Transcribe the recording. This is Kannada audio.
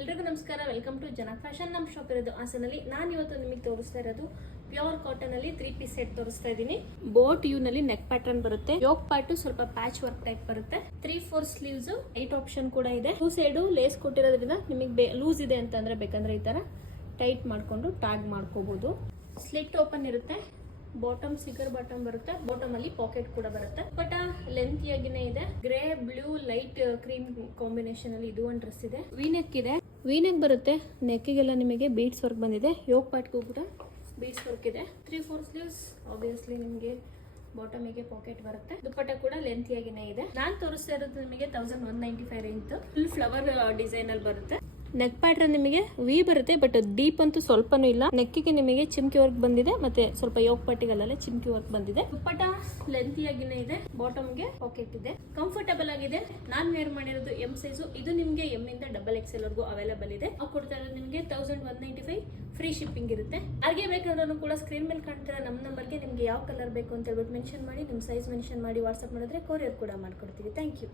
ಎಲ್ರಿಗೂ ನಮಸ್ಕಾರ, ವೆಲ್ಕಮ್ ಟು ಜನ ಫ್ಯಾಷನ್. ನಮ್ಮ ಶಾಪ್ ಇರೋದು ಹಾಸನಲ್ಲಿ. ನಾನು ಇವತ್ತು ನಿಮಗೆ ತೋರಿಸ್ತಾ ಇರೋದು ಪ್ಯೂರ್ ಕಾಟನ್ ಅಲ್ಲಿ 3 ಪೀಸ್ ಸೆಟ್ ತೋರಿಸ್ತಾ ಇದ್ದೀನಿ. ಬೋಟ್ ಯೂ ನಲ್ಲಿ ನೆಕ್ ಪ್ಯಾಟರ್ನ್ ಬರುತ್ತೆ. ಯೋಕ್ ಪಾರ್ಟ್ ಸ್ವಲ್ಪ ಪ್ಯಾಚ್ ವರ್ಕ್ ಟೈಪ್ ಬರುತ್ತೆ. 3-4 ಸ್ಲೀವ್ಸ್ 8 ಆಪ್ಷನ್ ಕೂಡ ಇದೆ. 2 ಸೈಡ್ ಲೇಸ್ ಕೊಟ್ಟಿರೋದ್ರಿಂದ ನಿಮಗೆ ಲೂಸ್ ಇದೆ ಅಂತಂದ್ರೆ ಬೇಕಂದ್ರೆ ಈ ತರ ಟೈಟ್ ಮಾಡ್ಕೊಂಡು ಟ್ಯಾಗ್ ಮಾಡ್ಕೋಬಹುದು. ಸ್ಲಿಟ್ ಓಪನ್ ಇರುತ್ತೆ. ಬಾಟಮ್ ಸಿಗರ್ ಬಾಟಮ್ ಬರುತ್ತೆ. ಬಾಟಮ್ ಅಲ್ಲಿ ಪಾಕೆಟ್ ಕೂಡ ಬರುತ್ತೆ. ಬಟ್ ಲೆಂತಿಯಾಗಿನೇ ಇದೆ. Grey blue light cream combination ಅಲ್ಲಿ ಇದು ಒಂದು ಡ್ರೆಸ್ ಇದೆ. ವಿನೆಕ್ ಇದೆ. ವಿನೆಕ್ ಬರುತ್ತೆ. ನೆಕ್ಗೆಲ್ಲ ನಿಮಗೆ ಬೀಡ್ಸ್ ವರ್ಕ್ ಬಂದಿದೆ. ಯೋಕ್ ಪಾರ್ಟ್ಗೂ ಕೂಡ ಬೀಡ್ಸ್ ವರ್ಕ್ ಇದೆ. 3-4 ಸ್ಲೀವ್ಸ್ ಆಬ್ವಿಯಸ್ಲಿ ನಿಮಗೆ ಬಾಟಮಿಗೆ ಪಾಕೆಟ್ ಬರುತ್ತೆ. ದುಪ್ಪಟ್ಟ ಕೂಡ ಲೆಂತಿಯಾಗಿನೇ ಇದೆ. ನಾನು ತೋರಿಸ್ತಾ ಇರೋದು ನಿಮಗೆ 1195 ರೇಂಜ್. ಫುಲ್ ಫ್ಲವರ್ ಡಿಸೈನ್ ಅಲ್ಲಿ ಬರುತ್ತೆ. ನೆಕ್ ಪ್ಯಾಟರ್ನ್ ನಿಮಗೆ ವಿ ಬರುತ್ತೆ, ಬಟ್ ಡೀಪ್ ಅಂತೂ ಸ್ವಲ್ಪನೂ ಇಲ್ಲ. ನೆಕ್ಕಿಗೆ ನಿಮಗೆ ಚಿಮ್ಕಿ ವರ್ಕ್ ಬಂದಿದೆ, ಮತ್ತೆ ಸ್ವಲ್ಪ ಯೋಕ್ ಪಟ್ಟಿಗಳಲ್ಲೇ ಚಿಮ್ಕಿ ವರ್ಕ್ ಬಂದಿದೆ. ದುಪ್ಪಟ್ಟ ಲೆಂತಿಯಾಗಿನೇ ಇದೆ. ಬಾಟಮ್ಗೆ ಪಾಕೆಟ್ ಇದೆ. ಕಂಫರ್ಟಬಲ್ ಆಗಿದೆ. ನಾನು ವೇರ್ ಮಾಡಿರೋದು ಎಂ ಸೈಜು. ಇದು ನಿಮಗೆ ಎಂ ಇಂದ XXL ವರೆಗೂ ಅವೈಲೇಬಲ್ ಇದೆ. ನಾವು ಕೊಡ್ತಾ ಇರೋದು ನಿಮಗೆ 1195 ಫ್ರೀ ಶಿಪ್ಪಿಂಗ್ ಇರುತ್ತೆ. ಹಾಗೆ ಬೇಕಾದ್ರೂ ಕೂಡ ಸ್ಕ್ರೀನ್ ಮೇಲೆ ಕಾಣ್ತಿರೋ ನಮ್ಮ ನಂಬರ್ಗೆ ನಿಮಗೆ ಯಾವ ಕಲರ್ ಬೇಕು ಅಂತ ಹೇಳ್ಬಿಟ್ಟು ಮೆನ್ಷನ್ ಮಾಡಿ, ನಿಮ್ಮ ಸೈಜ್ ಮೆನ್ಷನ್ ಮಾಡಿ ವಾಟ್ಸ್ಆಪ್ ಮಾಡಿದ್ರೆ ಕೊರಿಯರ್ ಕೂಡ ಮಾಡ್ಕೊಡ್ತೀವಿ. Thank you.